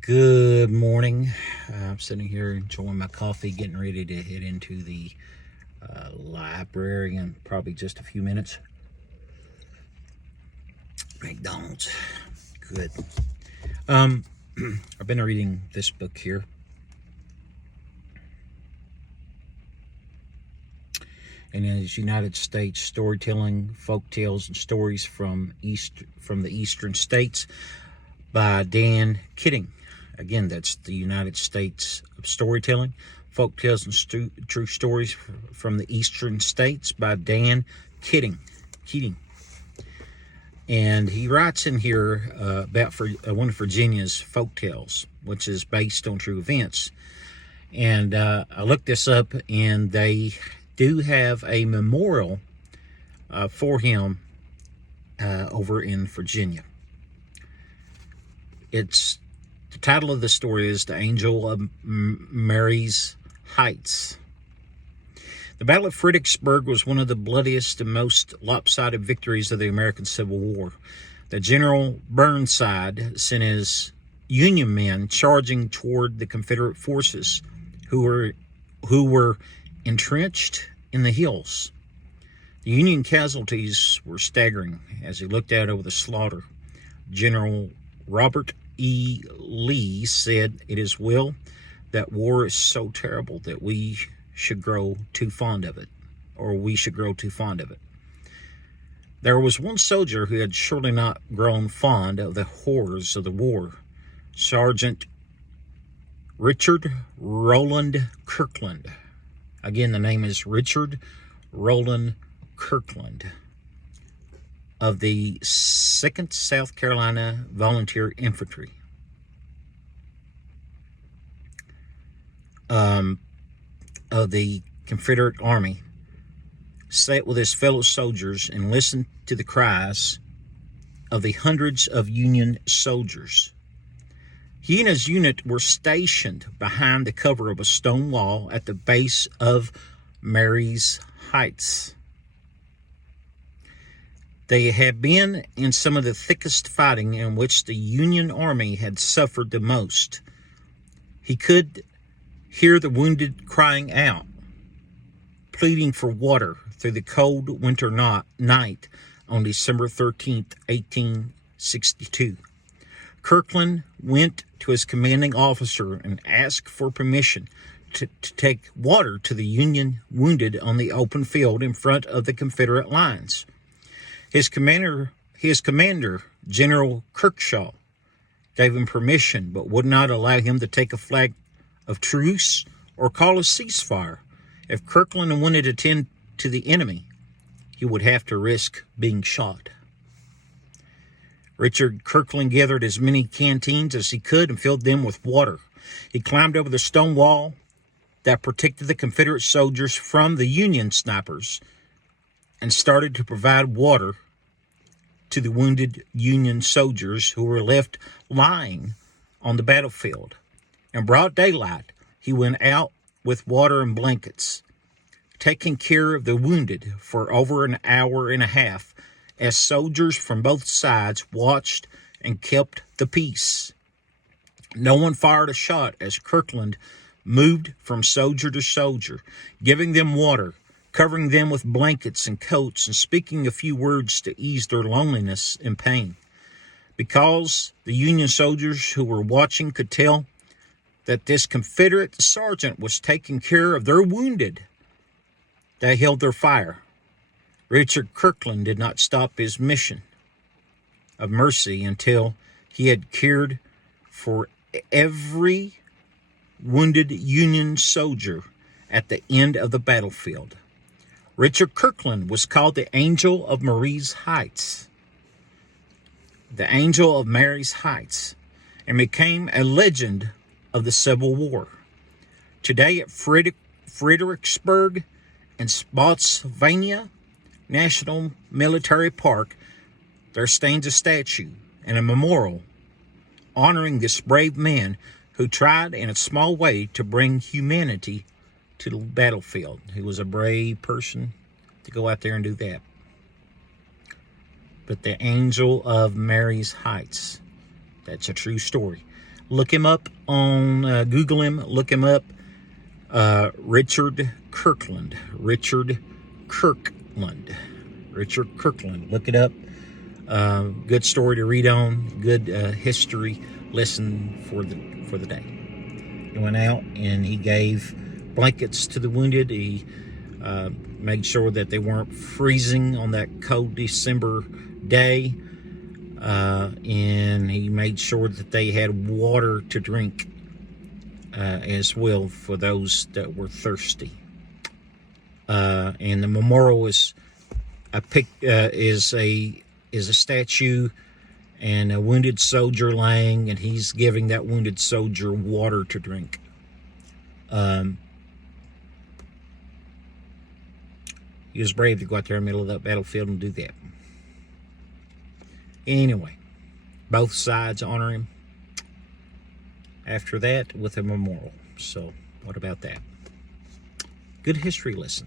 Good morning. I'm sitting here enjoying my coffee, getting ready to head into the library in probably just a few minutes. McDonald's. Good. I've been reading this book here. And it is United States Storytelling, Folk Tales, and Stories from the Eastern States by Dan Keding. Again, that's the United States of Storytelling, Folk Tales, and True Stories from the Eastern States by Dan Keding. And he writes in here about one of Virginia's folk tales, which is based on true events. And I looked this up, and they do have a memorial for him over in Virginia. The title of the story is The Angel of Mary's Heights. The Battle of Fredericksburg was one of the bloodiest and most lopsided victories of the American Civil War. The General Burnside sent his Union men charging toward the Confederate forces who were entrenched in the hills. The Union casualties were staggering as he looked out over the slaughter. General Robert E. Lee said, "It is well that war is so terrible that we should grow too fond of it, There was one soldier who had surely not grown fond of the horrors of the war. Sergeant Richard Rowland Kirkland. Again, the name is Richard Rowland Kirkland, of the 2nd South Carolina Volunteer Infantry. Of the Confederate Army, sat with his fellow soldiers and listened to the cries of the hundreds of Union soldiers. He and his unit were stationed behind the cover of a stone wall at the base of Mary's Heights. They had been in some of the thickest fighting in which the Union Army had suffered the most. He could hear the wounded crying out, pleading for water through the cold winter night on December 13th, 1862. Kirkland went to his commanding officer and asked for permission to take water to the Union wounded on the open field in front of the Confederate lines. His commander, General Kershaw, gave him permission, but would not allow him to take a flag of truce or call a ceasefire. If Kirkland wanted to tend to the enemy, he would have to risk being shot. Richard Kirkland gathered as many canteens as he could and filled them with water. He climbed over the stone wall that protected the Confederate soldiers from the Union snipers and started to provide water to the wounded Union soldiers who were left lying on the battlefield. In broad daylight, he went out with water and blankets, taking care of the wounded for over an hour and a half as soldiers from both sides watched and kept the peace. No one fired a shot as Kirkland moved from soldier to soldier, giving them water, covering them with blankets and coats, and speaking a few words to ease their loneliness and pain. Because the Union soldiers who were watching could tell that this Confederate sergeant was taking care of their wounded, they held their fire. Richard Kirkland did not stop his mission of mercy until he had cared for every wounded Union soldier at the end of the battlefield. Richard Kirkland was called the Angel of Mary's Heights. The Angel of Mary's Heights, and became a legend of the Civil War. Today at Fredericksburg and Spotsylvania National Military Park, there stands a statue and a memorial honoring this brave man who tried in a small way to bring humanity to the battlefield. He was a brave person to go out there and do that. But the Angel of Mary's Heights, that's a true story. Look him up on, Google him, look him up. Richard Kirkland. Richard Kirkland. Look it up. Good story to read on. Good history lesson for the day. He went out and he gave blankets to the wounded. He made sure that they weren't freezing on that cold December day. And he made sure that they had water to drink as well for those that were thirsty. And the memorial is a statue and a wounded soldier laying, and he's giving that wounded soldier water to drink. He was brave to go out there in the middle of that battlefield and do that. Anyway, both sides honor him after that with a memorial. So what about that? Good history lesson.